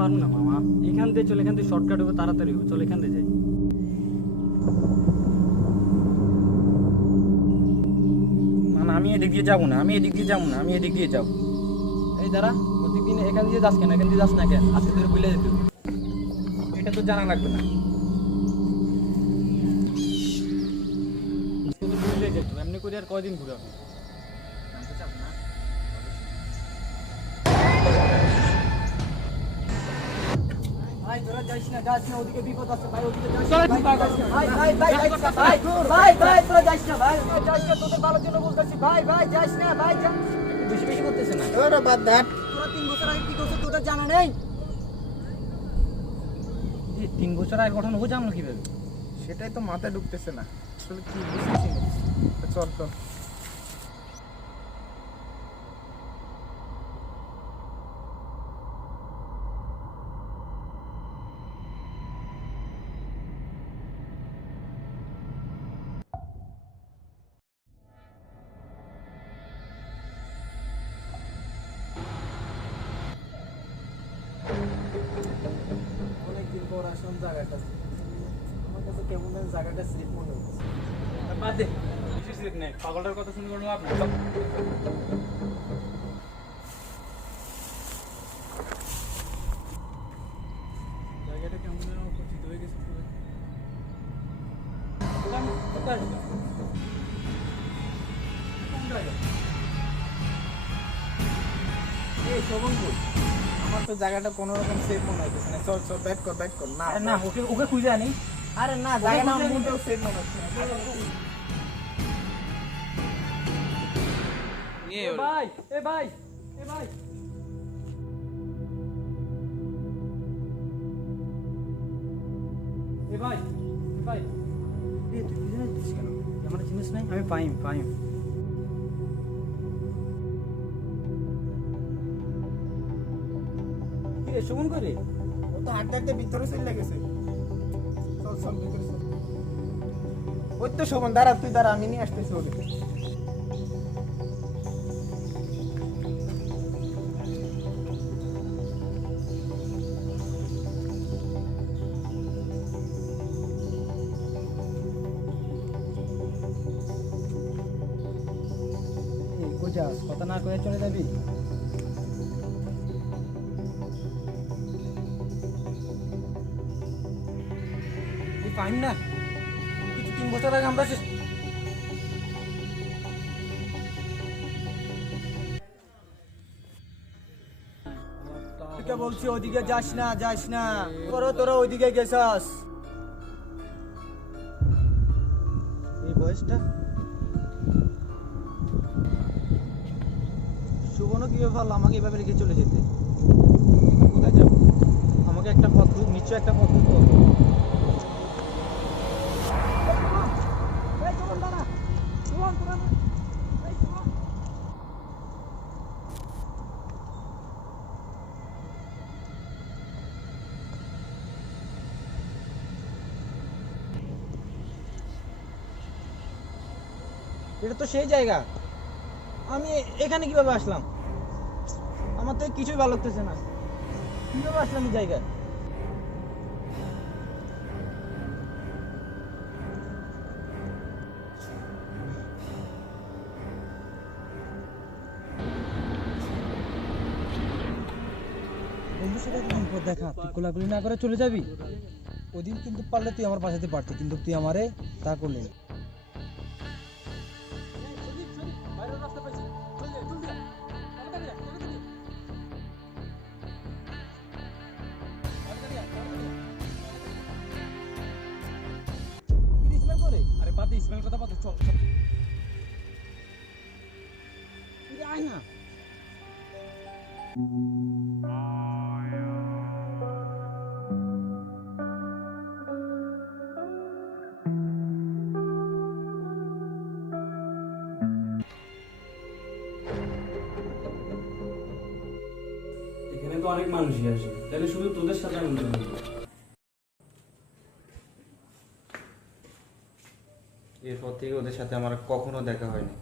পারবো না মামা, এখান থেকে চলে, এখান থেকে শর্টকাট হবে, তাড়াতাড়ি হবে, চল এখান থেকে যাই। না আমি এদিক দিয়ে যাবো না, আমি এদিক দিয়ে যাবো না, আমি এদিক দিয়ে যাবো। এই দাঁড়া, প্রতিদিন এখান দিয়ে যাস কেন, এখান দিয়ে যাস না কেন, আজকে তোর ভুলে যেতে হবে। এটা তো জানা লাগবে না। আজকে তো ভুলে যেত, এমনি করে আর কয়দিন ঘুরাবো। ভাই তোরা যাস না, যাস না, ওদিকে বিপদ আছে ভাই, ওদিকে যাস না ভাই, ভাই ভাই ভাই ভাই ভাই ভাই তোরা যাস না ভাই, যাস না, তোদের ভালোর জন্য বলতেছি ভাই, ভাই যাস না ভাই, যা বেশি বেশি করতেছে না। ওরে বাদ দে। তোরা 3 বছর আগে কি করছিস তোদের জানা নেই? 3 বছর আগে ঘটনা ও জানলো কিভাবে? সেটাই তো মাথায় ঢুকতেছে না, আসলে কি বুঝতেছি না। চল চল। অনেকদিন পর আসলাম জায়গাটা, আমার কাছে কেমন যেন জায়গাটা সেফ মনে হচ্ছে। বাদ দে, কিছু সিলেক্ট নেই, পাগলটার কথা শুনে কোনো লাভ নেই। জায়গাটা কেমন যেন পরিচিত হয়ে গেছে পুরো। কোথায় আসলাম? কোন জায়গা? এই শোভনপুর, আমার তো জায়গাটা কোনো রকম সেফ মনে হচ্ছে না। চল চল, ব্যাক কর ব্যাক কর। না না ওকে ওকে খুঁজে আনি। আরে না, জায়গাটা আমার মোটেও সেফ মনে হচ্ছে না। এ ভাই, এ ভাই, এ ভাই, এ ভাই, এ ভাই, তুই কি জানিস কেন? আমার জিনিস নাই, আমি পাইম পাইম। কি রে সুমন করে? ও তো হাঁটতে হাঁটতে ভিতরে চলে গেছে। চল চল ভিতরে চল। ওই তো সুমন, দাঁড়া তুই দাঁড়া, আমি নিয়ে আসতেছি ওকে। কই যাস, কথা না কয়ে চলে যাবি? তুই পাইম না? তুই তো 3 বছর আগে আমরা তোকে বলছি ওইদিকে যাস না, যাস না, তোরা ওইদিকে গেছাস। এই বয়সটা সুবর্ণ কিভাবে পারলো আমাকে এভাবে রেখে চলে যেতে? কোথায় যাবো? আমাকে একটা পথ, নিশ্চয় একটা পথ খুঁজতে হবে। এটা তো সেই জায়গা, আমি এখানে কিভাবে আসলাম? আমার তো কিছুই ভালো লাগতেছে না, কিভাবে আসলাম এই জায়গায়? বন্ধুর সাথে একদিন পর দেখা, তুই কোলাকুলি না করে চলে যাবি? ওদিন কিন্তু পারলে তুই আমার বাঁচাতে পারতি, কিন্তু তুই আমারে তা করলি না। আরে বাদ দে, ইসমাইল কথা বাদ দে, চল চল। আয় না। এখানে তো অনেক মানুষই আসে, তাহলে শুধু তোদের সাথে আমি এরপর থেকে ওদের সাথে আমার কখনো দেখা হয়নি।